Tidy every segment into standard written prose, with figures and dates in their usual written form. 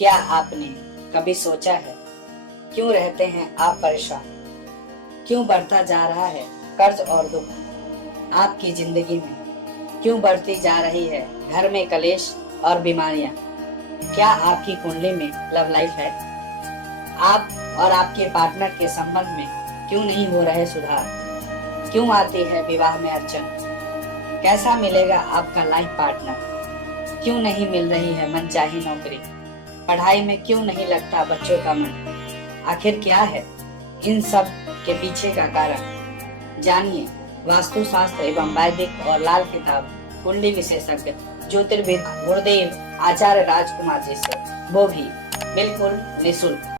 क्या आपने कभी सोचा है क्यों रहते हैं आप परेशान? क्यों बढ़ता जा रहा है कर्ज और दुख आपकी जिंदगी में? क्यों बढ़ती जा रही है घर में कलेश और बीमारियां? क्या आपकी कुंडली में लव लाइफ है? आप और आपके पार्टनर के संबंध में क्यों नहीं हो रहे सुधार? क्यों आती है विवाह में अड़चन? कैसा मिलेगा आपका लाइफ पार्टनर? क्यों नहीं मिल रही है मनचाही नौकरी? पढ़ाई में क्यों नहीं लगता बच्चों का मन? आखिर क्या है इन सब के पीछे का कारण? जानिए वास्तु शास्त्र एवं वैदिक और लाल किताब कुंडली विशेषज्ञ ज्योतिर्विद गुरुदेव आचार्य राजकुमार जी से, वो भी बिल्कुल निःशुल्क।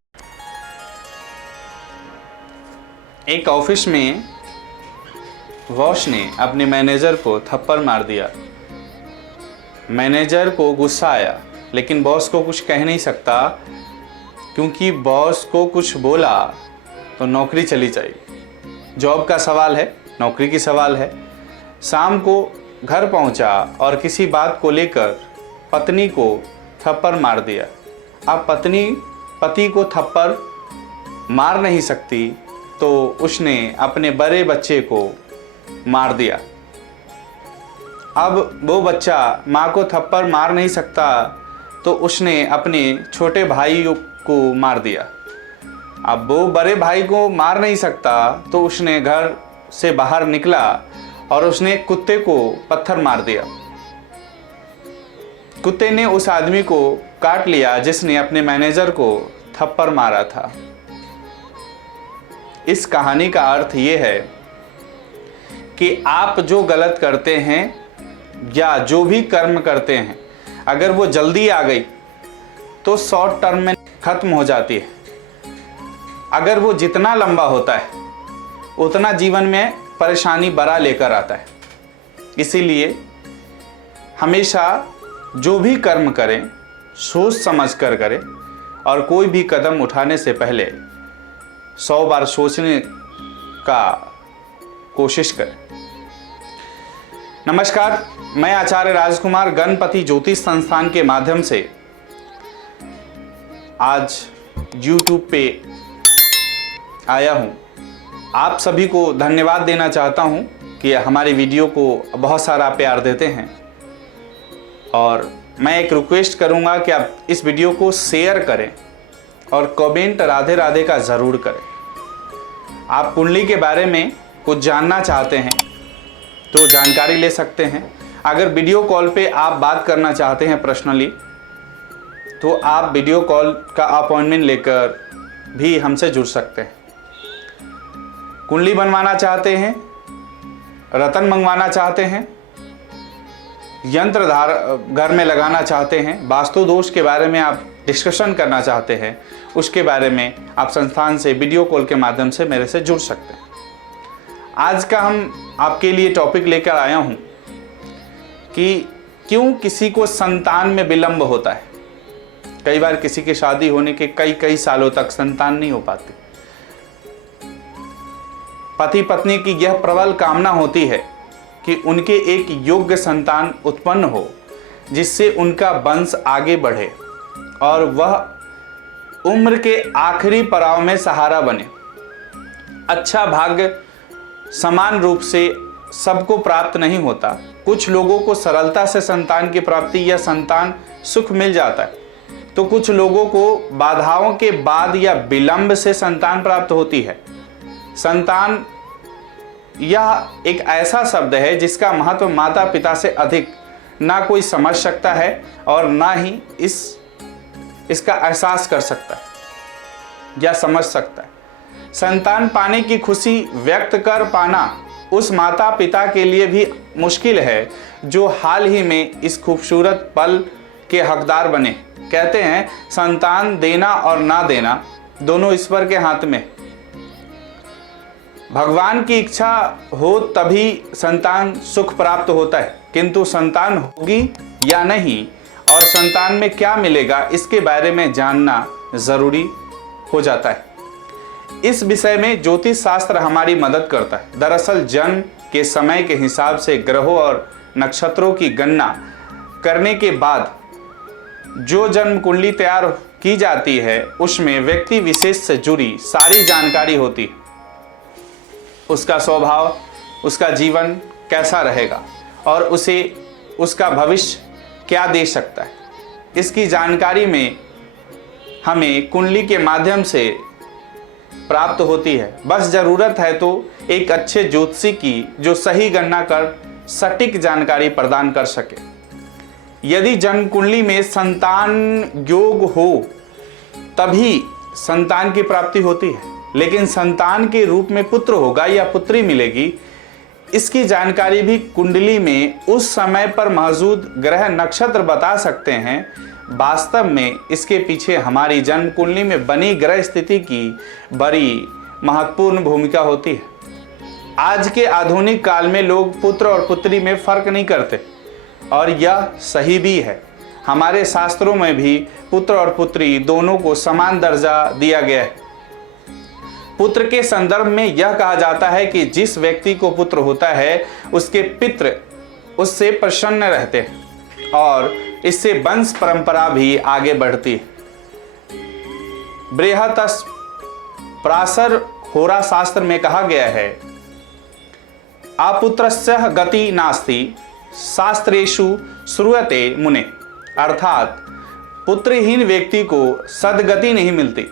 एक ऑफिस में बॉस ने अपने मैनेजर को थप्पड़ मार दिया। मैनेजर को गुस्सा आया, लेकिन बॉस को कुछ कह नहीं सकता, क्योंकि बॉस को कुछ बोला तो नौकरी चली जाएगी। जॉब का सवाल है, नौकरी की सवाल है। शाम को घर पहुंचा और किसी बात को लेकर पत्नी को थप्पड़ मार दिया। अब पत्नी पति को थप्पड़ मार नहीं सकती, तो उसने अपने बड़े बच्चे को मार दिया। अब वो बच्चा माँ को थप्पड़ मार नहीं सकता, तो उसने अपने छोटे भाई को मार दिया। अब वो बड़े भाई को मार नहीं सकता, तो उसने घर से बाहर निकला और उसने कुत्ते को पत्थर मार दिया। कुत्ते ने उस आदमी को काट लिया जिसने अपने मैनेजर को थप्पड़ मारा था। इस कहानी का अर्थ ये है कि आप जो गलत करते हैं या जो भी कर्म करते हैं, अगर वो जल्दी आ गई तो शॉर्ट टर्म में खत्म हो जाती है। अगर वो जितना लंबा होता है उतना जीवन में परेशानी बड़ा लेकर आता है। इसीलिए हमेशा जो भी कर्म करें सोच समझ कर करें, और कोई भी कदम उठाने से पहले 100 बार सोचने का कोशिश करें। नमस्कार, मैं आचार्य राजकुमार गणपति ज्योतिष संस्थान के माध्यम से आज YouTube पे आया हूँ। आप सभी को धन्यवाद देना चाहता हूँ कि हमारी वीडियो को बहुत सारा प्यार देते हैं, और मैं एक रिक्वेस्ट करूँगा कि आप इस वीडियो को शेयर करें और कमेंट राधे राधे का ज़रूर करें। आप कुंडली के बारे में कुछ जानना चाहते हैं तो जानकारी ले सकते हैं। अगर वीडियो कॉल पे आप बात करना चाहते हैं पर्सनली, तो आप वीडियो कॉल का अपॉइंटमेंट लेकर भी हमसे जुड़ सकते हैं। कुंडली बनवाना चाहते हैं, रतन मंगवाना चाहते हैं, यंत्र घर में लगाना चाहते हैं, वास्तु दोष के बारे में आप डिस्कशन करना चाहते हैं, उसके बारे में आप संस्थान से वीडियो कॉल के माध्यम से मेरे से जुड़ सकते हैं। आज का हम आपके लिए टॉपिक लेकर आया हूं कि क्यों किसी को संतान में विलंब होता है। कई बार किसी की शादी होने के कई सालों तक संतान नहीं हो पाती। पति पत्नी की यह प्रबल कामना होती है कि उनके एक योग्य संतान उत्पन्न हो, जिससे उनका वंश आगे बढ़े और वह उम्र के आखिरी पड़ाव में सहारा बने। अच्छा भाग्य समान रूप से सबको प्राप्त नहीं होता। कुछ लोगों को सरलता से संतान की प्राप्ति या संतान सुख मिल जाता है, तो कुछ लोगों को बाधाओं के बाद या विलंब से संतान प्राप्त होती है। संतान यह एक ऐसा शब्द है जिसका महत्व माता पिता से अधिक ना कोई समझ सकता है और ना ही इसका एहसास कर सकता है या समझ सकता है। संतान पाने की खुशी व्यक्त कर पाना उस माता पिता के लिए भी मुश्किल है जो हाल ही में इस खूबसूरत पल के हकदार बने। कहते हैं संतान देना और ना देना दोनों ईश्वर के हाथ में। भगवान की इच्छा हो तभी संतान सुख प्राप्त होता है, किंतु संतान होगी या नहीं और संतान में क्या मिलेगा इसके बारे में जानना जरूरी हो जाता है। इस विषय में ज्योतिष शास्त्र हमारी मदद करता है। दरअसल जन्म के समय के हिसाब से ग्रहों और नक्षत्रों की गणना करने के बाद जो जन्म कुंडली तैयार की जाती है उसमें व्यक्ति विशेष से जुड़ी सारी जानकारी होती है। उसका स्वभाव, उसका जीवन कैसा रहेगा और उसे उसका भविष्य क्या दे सकता है, इसकी जानकारी में हमें कुंडली के माध्यम से प्राप्त होती है। बस ज़रूरत है तो एक अच्छे ज्योतिषी की जो सही गणना कर सटीक जानकारी प्रदान कर सके। यदि जन्म कुंडली में संतान योग हो तभी संतान की प्राप्ति होती है, लेकिन संतान के रूप में पुत्र होगा या पुत्री मिलेगी, इसकी जानकारी भी कुंडली में उस समय पर मौजूद ग्रह नक्षत्र बता सकते हैं। वास्तव में इसके पीछे हमारी जन्म कुंडली में बनी ग्रह स्थिति की बड़ी महत्वपूर्ण भूमिका होती है। आज के आधुनिक काल में लोग पुत्र और पुत्री में फर्क नहीं करते और यह सही भी है। हमारे शास्त्रों में भी पुत्र और पुत्री दोनों को समान दर्जा दिया गया है। पुत्र के संदर्भ में यह कहा जाता है कि जिस व्यक्ति को पुत्र होता है उसके पितृ उससे प्रसन्न रहते हैं और इससे वंश परंपरा भी आगे बढ़ती है। बृहतस प्रासर होरा शास्त्र में कहा गया है, अपुत्रस्य गति नास्ति शास्त्रेषु श्रूयते मुने, अर्थात पुत्रहीन व्यक्ति को सद्गति नहीं मिलती।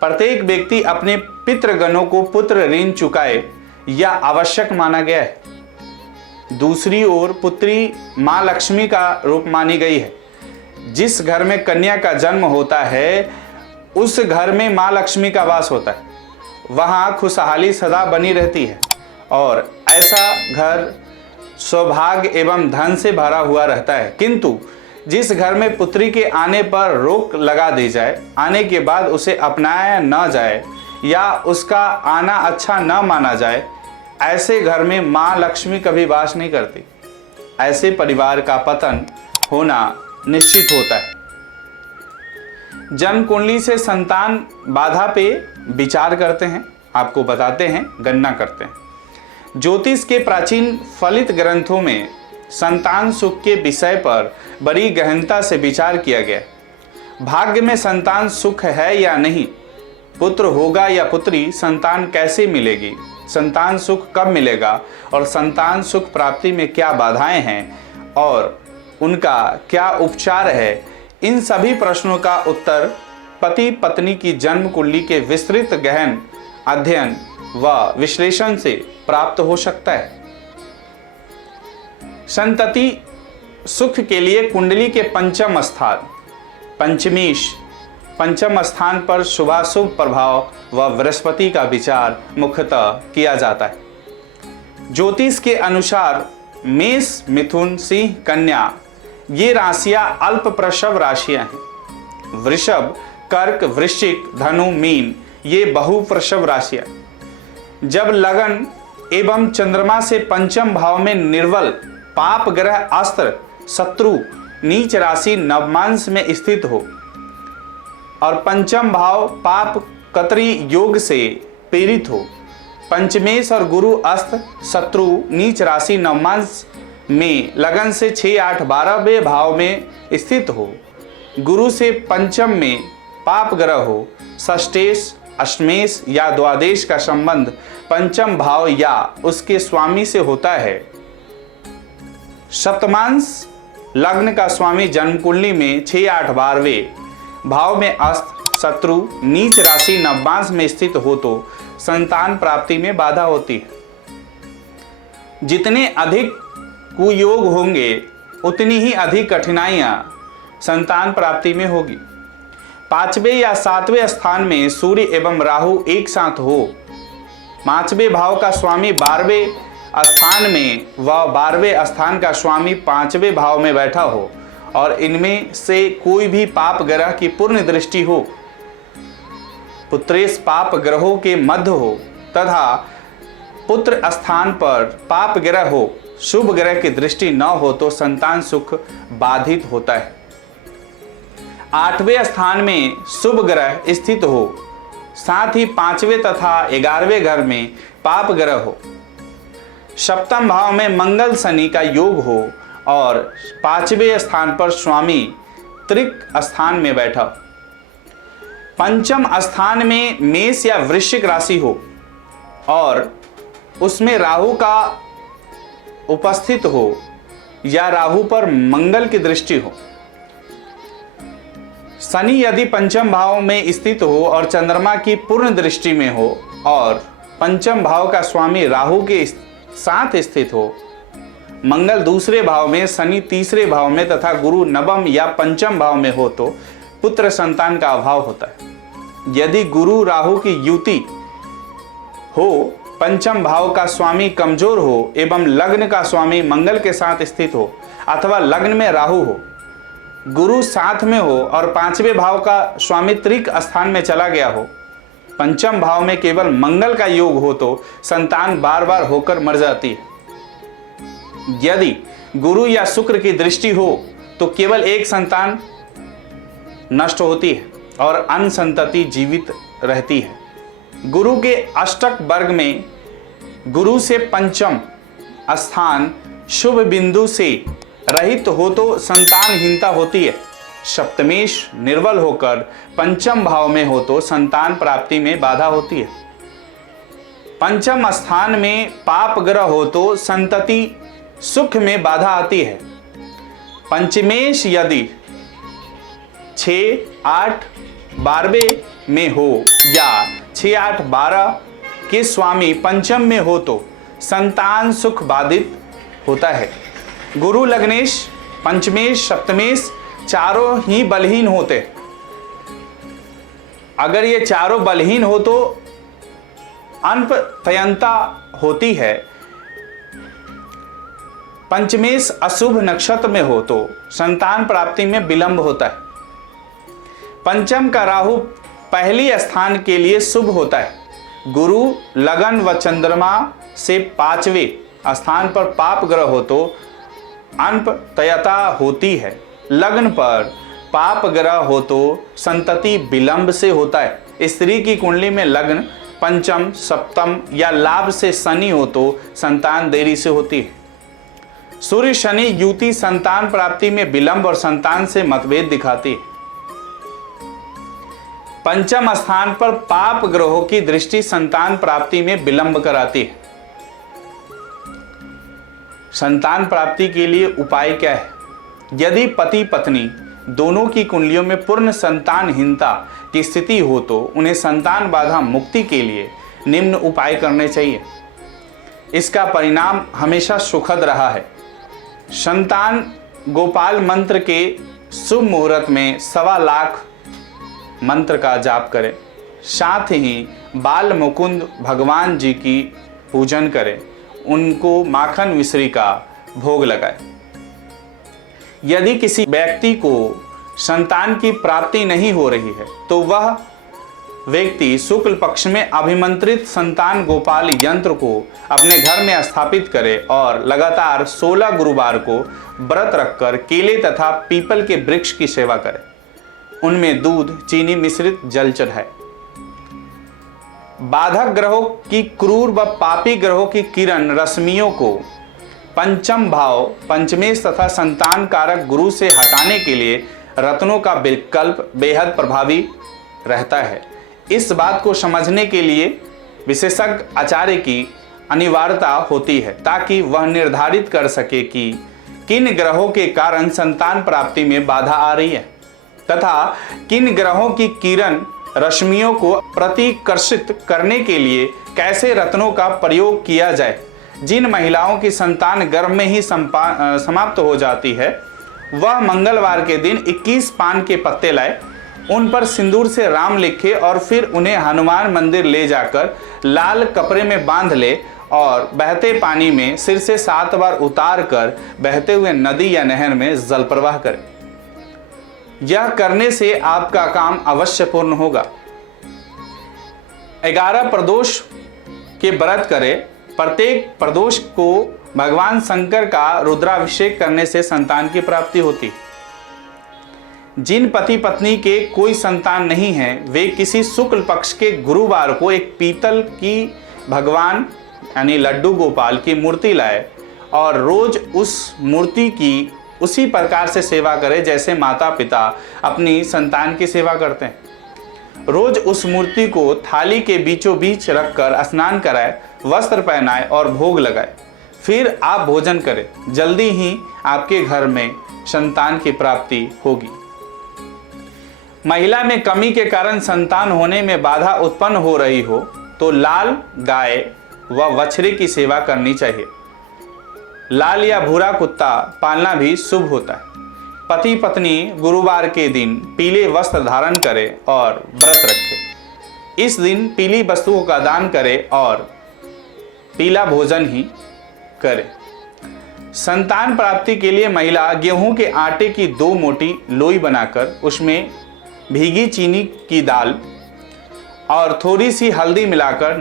प्रत्येक व्यक्ति अपने पितृगणों को पुत्र ऋण चुकाए यह आवश्यक माना गया है। दूसरी ओर पुत्री मां लक्ष्मी का रूप मानी गई है। जिस घर में कन्या का जन्म होता है उस घर में मां लक्ष्मी का वास होता है, वहां खुशहाली सदा बनी रहती है और ऐसा घर सौभाग्य एवं धन से भरा हुआ रहता है। किंतु जिस घर में पुत्री के आने पर रोक लगा दी जाए, आने के बाद उसे अपनाया न जाए या उसका आना अच्छा न माना जाए, ऐसे घर में मां लक्ष्मी कभी वास नहीं करती। ऐसे परिवार का पतन होना निश्चित होता है। जन्म कुंडली से संतान बाधा पे विचार करते हैं, आपको बताते हैं, गणना करते हैं। ज्योतिष के प्राचीन फलित ग्रंथों में संतान सुख के विषय पर बड़ी गहनता से विचार किया गया। भाग्य में संतान सुख है या नहीं, पुत्र होगा या पुत्री, संतान कैसे मिलेगी, संतान सुख कब मिलेगा और संतान सुख प्राप्ति में क्या बाधाएं हैं और उनका क्या उपचार है, इन सभी प्रश्नों का उत्तर पति पत्नी की जन्म कुंडली के विस्तृत गहन अध्ययन व विश्लेषण से प्राप्त हो सकता है। संतति सुख के लिए कुंडली के पंचम स्थान पंचमीश, पंचम स्थान पर शुभाशुभ प्रभाव व बृहस्पति का विचार मुख्यतः किया जाता है। ज्योतिष के अनुसार मेष, मिथुन, सिंह, कन्या ये राशियां अल्प प्रसव राशियां हैं। वृषभ, कर्क, वृश्चिक, धनु, मीन ये बहु प्रसव राशियां। जब लगन एवं चंद्रमा से पंचम भाव में निर्बल पाप ग्रह अस्त्र शत्रु नीच राशि नवमांश में स्थित हो और पंचम भाव पाप कतरी योग से पीड़ित हो, पंचमेश और गुरु अस्त्र शत्रु नीच राशि नवमांश में लगन से 6, 8, 12वें भाव में स्थित हो, गुरु से पंचम में पाप ग्रह हो, षष्ठेश, अष्टमेश या द्वादश का संबंध पंचम भाव या उसके स्वामी से होता है। सप्तमांश लग्न का स्वामी जन्म कुंडली में 6, 8, 12वें भाव में अस्त्र शत्रु नीच राशि नवमांश में स्थित हो तो संतान प्राप्ति में बाधा होती है। जितने अधिक कुयोग होंगे उतनी ही अधिक कठिनाइयां संतान प्राप्ति में होगी। 5वें या 7वें स्थान में सूर्य एवं राहु एक साथ हो, 5वें भाव का स्वामी 12वें स्थान में व 12वें स्थान का स्वामी 5वें भाव में बैठा हो और इनमें से कोई भी पाप ग्रह की पूर्ण दृष्टि हो, पुत्रेश पाप ग्रहों के मध्य हो तथा पुत्र स्थान पर पाप ग्रह हो, शुभ ग्रह की दृष्टि न हो तो संतान सुख बाधित होता है। 8वें स्थान में शुभ ग्रह स्थित हो, साथ ही 5वें तथा 11वें घर में पाप ग्रह हो, सप्तम भाव में मंगल शनि का योग हो और 5वें स्थान पर स्वामी त्रिक स्थान में बैठा हो। पंचम स्थान में मेष या वृश्चिक राशि हो और उसमें राहु का उपस्थित हो या राहु पर मंगल की दृष्टि हो, शनि यदि पंचम भाव में स्थित हो और चंद्रमा की पूर्ण दृष्टि में हो और पंचम भाव का स्वामी राहु के साथ स्थित हो, मंगल दूसरे भाव में, शनि तीसरे भाव में तथा गुरु नवम या पंचम भाव में हो तो पुत्र संतान का अभाव होता है। यदि गुरु राहु की युति हो, पंचम भाव का स्वामी कमजोर हो एवं लग्न का स्वामी मंगल के साथ स्थित हो अथवा लग्न में राहु हो, गुरु साथ में हो और पांचवें भाव का स्वामी त्रिक स्थान में चला गया हो, पंचम भाव में केवल मंगल का योग हो तो संतान बार बार होकर मर जाती है। यदि गुरु या शुक्र की दृष्टि हो तो केवल एक संतान नष्ट होती है और अन्य संतति जीवित रहती है। गुरु के अष्टक वर्ग में गुरु से पंचम स्थान शुभ बिंदु से रहित हो तो संतानहीनता होती है। सप्तमेश निर्बल होकर पंचम भाव में हो तो संतान प्राप्ति में बाधा होती है। पंचम स्थान में पाप ग्रह हो तो संतति सुख में बाधा आती है। पंचमेश यदि 6, 8, 12 में हो या 6, 8, 12 के स्वामी पंचम में हो तो संतान सुख बाधित होता है। गुरु लग्नेश, पंचमेश, सप्तमेश चारों ही बलहीन होते। अगर ये चारों बलहीन हो तो अनपतयंता होती है। पंचमेश अशुभ नक्षत्र में हो तो संतान प्राप्ति में विलंब होता है। पंचम का राहु पहली स्थान के लिए शुभ होता है। गुरु लगन व चंद्रमा से पांचवें स्थान पर पाप ग्रह हो तो अनपतयता होती है। लग्न पर पाप ग्रह हो तो संतति विलंब से होता है। स्त्री की कुंडली में लग्न पंचम, सप्तम या लाभ से शनि हो तो संतान देरी से होती है। सूर्य शनि युति संतान प्राप्ति में विलंब और संतान से मतभेद दिखाती है। पंचम स्थान पर पाप ग्रहों की दृष्टि संतान प्राप्ति में विलंब कराती है। संतान प्राप्ति के लिए उपाय क्या है? यदि पति पत्नी दोनों की कुंडलियों में पूर्ण संतानहीनता की स्थिति हो तो उन्हें संतान बाधा मुक्ति के लिए निम्न उपाय करने चाहिए। इसका परिणाम हमेशा सुखद रहा है। संतान गोपाल मंत्र के शुभ मुहूर्त में 1.25 लाख मंत्र का जाप करें। साथ ही बाल मुकुंद भगवान जी की पूजन करें, उनको माखन मिश्री का भोग लगाएं। यदि किसी व्यक्ति को संतान की प्राप्ति नहीं हो रही है तो वह व्यक्ति शुक्ल पक्ष में अभिमंत्रित संतान गोपाल यंत्र को अपने घर में स्थापित करे और लगातार 16 गुरुवार को व्रत रखकर केले तथा पीपल के वृक्ष की सेवा करे। उनमें दूध चीनी मिश्रित जल चढ़ाए। बाधक ग्रहों की क्रूर व पापी ग्रहों की किरण रश्मियों को पंचम भाव पंचमेश तथा संतान कारक गुरु से हटाने के लिए रत्नों का विकल्प बेहद प्रभावी रहता है। इस बात को समझने के लिए विशेषज्ञ आचार्य की अनिवार्यता होती है ताकि वह निर्धारित कर सके कि किन ग्रहों के कारण संतान प्राप्ति में बाधा आ रही है तथा किन ग्रहों की किरण रश्मियों को प्रतिकर्षित करने के लिए कैसे रत्नों का प्रयोग किया जाए। जिन महिलाओं की संतान गर्भ में ही समाप्त हो जाती है वह मंगलवार के दिन 21 पान के पत्ते लाए, उन पर सिंदूर से राम लिखे और फिर उन्हें हनुमान मंदिर ले जाकर लाल कपड़े में बांध ले और बहते पानी में सिर से 7 बार उतार कर बहते हुए नदी या नहर में जल प्रवाह करें। यह करने से आपका काम अवश्य पूर्ण होगा। 11 प्रदोष के व्रत करें। प्रत्येक प्रदोष को भगवान शंकर का रुद्राभिषेक करने से संतान की प्राप्ति होती। जिन पति पत्नी के कोई संतान नहीं है वे किसी शुक्ल पक्ष के गुरुवार को एक पीतल की भगवान यानी लड्डू गोपाल की मूर्ति लाए और रोज उस मूर्ति की उसी प्रकार से सेवा करें जैसे माता पिता अपनी संतान की सेवा करते हैं। रोज उस मूर्ति को थाली के बीचों बीच रखकर स्नान कराए, वस्त्र पहनाए और भोग लगाए। फिर आप भोजन करें। जल्दी ही आपके घर में संतान की प्राप्ति होगी। महिला में कमी के कारण संतान होने में बाधा उत्पन्न हो रही हो तो लाल गाय व बछड़े की सेवा करनी चाहिए। लाल या भूरा कुत्ता पालना भी शुभ होता है। पति पत्नी गुरुवार के दिन पीले वस्त्र धारण करें और व्रत रखें। इस दिन पीली वस्तुओं का दान करें और पीला भोजन ही करें। संतान प्राप्ति के लिए महिला गेहूं के आटे की 2 मोटी लोई बनाकर उसमें भीगी चीनी की दाल और थोड़ी सी हल्दी मिलाकर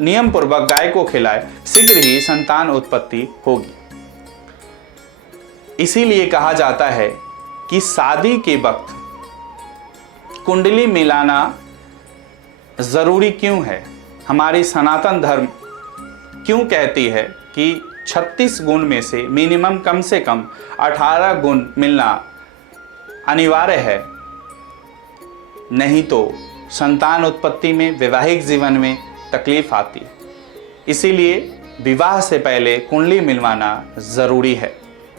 नियम पूर्वक गाय को खिलाए। शीघ्र ही संतान उत्पत्ति होगी। इसीलिए कहा जाता है कि शादी के वक्त कुंडली मिलाना जरूरी क्यों है। हमारी सनातन धर्म क्यों कहती है कि 36 गुण में से मिनिमम कम से कम 18 गुण मिलना अनिवार्य है, नहीं तो संतान उत्पत्ति में, वैवाहिक जीवन में तकलीफ आती है। इसीलिए विवाह से पहले कुंडली मिलवाना ज़रूरी है।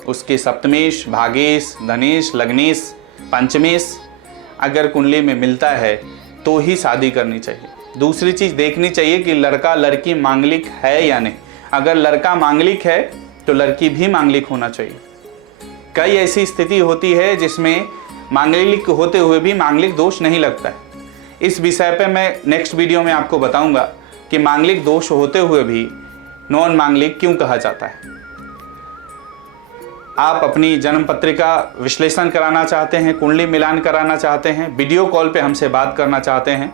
उसके सप्तमेश, भागेश, धनेश, लग्नेश, पंचमेश अगर कुंडली में मिलता है तो ही शादी करनी चाहिए। दूसरी चीज़ देखनी चाहिए कि लड़का लड़की मांगलिक है या नहीं। अगर लड़का मांगलिक है तो लड़की भी मांगलिक होना चाहिए। कई ऐसी स्थिति होती है जिसमें मांगलिक होते हुए भी मांगलिक दोष नहीं लगता है। इस विषय पे मैं नेक्स्ट वीडियो में आपको बताऊंगा कि मांगलिक दोष होते हुए भी नॉन मांगलिक क्यों कहा जाता है। आप अपनी जन्म पत्रिका विश्लेषण कराना चाहते हैं, कुंडली मिलान कराना चाहते हैं, वीडियो कॉल पे हमसे बात करना चाहते हैं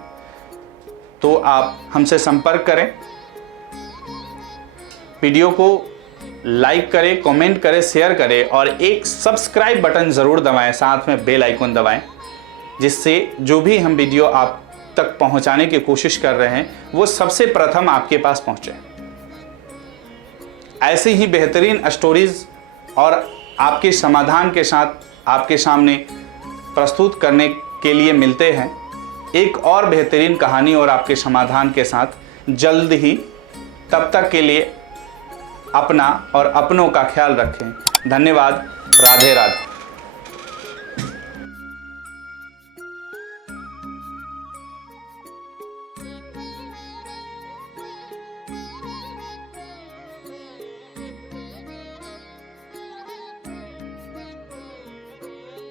तो आप हमसे संपर्क करें। वीडियो को लाइक करें, कमेंट करें, शेयर करें और एक सब्सक्राइब बटन ज़रूर दबाएं, साथ में बेल आइकन दबाएं, जिससे जो भी हम वीडियो आप तक पहुंचाने की कोशिश कर रहे हैं वो सबसे प्रथम आपके पास पहुंचे। ऐसी ही बेहतरीन स्टोरीज और आपके समाधान के साथ आपके सामने प्रस्तुत करने के लिए मिलते हैं एक और बेहतरीन कहानी और आपके समाधान के साथ जल्द ही। तब तक के लिए अपना और अपनों का ख्याल रखें। धन्यवाद। राधे राधे।